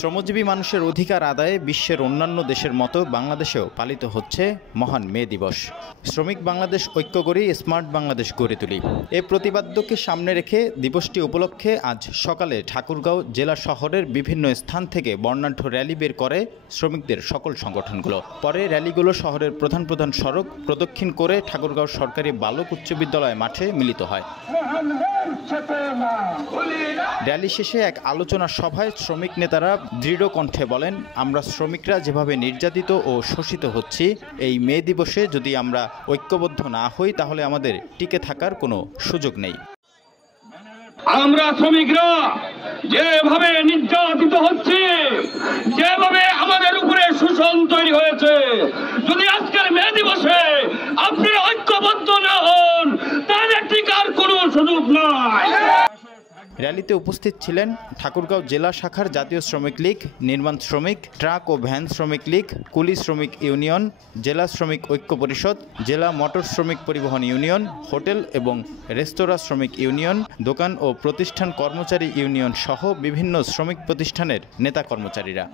শ্রমজীবী মানুষের অধিকার আদায়ে বিশ্বের অন্যান্য দেশের মতো বাংলাদেশেও পালিত হচ্ছে মহান মে দিবস। শ্রমিক বাংলাদেশ ঐক্য করি, স্মার্ট বাংলাদেশ গড়ে তুলি। এ প্রতিপাদ্যকে সামনে রেখে দিবসটি উপলক্ষে আজ সকালে ঠাকুরগাঁও জেলা শহরের বিভিন্ন স্থান থেকে বর্ণাঢ্য র্যালি বের করে শ্রমিকদের সকল সংগঠনগুলো। পরে র্যালিগুলো শহরের প্রধান প্রধান সড়ক প্রদক্ষিণ করে ঠাকুরগাঁও সরকারি বালক উচ্চ বিদ্যালয় মাঠে মিলিত হয়। র্যালি শেষে এক আলোচনা সভায় শ্রমিক নেতারা দৃঢ় কণ্ঠে বলেন, আমরা শ্রমিকরা যেভাবে নির্যাতিত ও শোষিত হচ্ছি, এই মে দিবসে যদি আমরা ঐক্যবদ্ধ না হই তাহলে আমাদের টিকে থাকার কোনো সুযোগ নেই। আমরা শ্রমিকরা যেভাবে নির্যাতিত হচ্ছে, যেভাবে আমাদের উপরে শোষণ তৈরি হয়েছে, যদি আজকের মে দিবসে আপনি ঐক্যবদ্ধ না হন তাহলে টিকার কোনো সুযোগ নাই। র্যালিতে উপস্থিত ছিলেন ঠাকুরগাঁও জেলা শাখার জাতীয় শ্রমিক লীগ, নির্মাণ শ্রমিক, ট্রাক ও ভ্যান শ্রমিক লীগ, কুলি শ্রমিক ইউনিয়ন, জেলা শ্রমিক ঐক্য পরিষদ, জেলা মোটর শ্রমিক পরিবহন ইউনিয়ন, হোটেল এবং রেস্তোরাঁ শ্রমিক ইউনিয়ন, দোকান ও প্রতিষ্ঠান কর্মচারী ইউনিয়ন সহ বিভিন্ন শ্রমিক প্রতিষ্ঠানের নেতা কর্মচারীরা।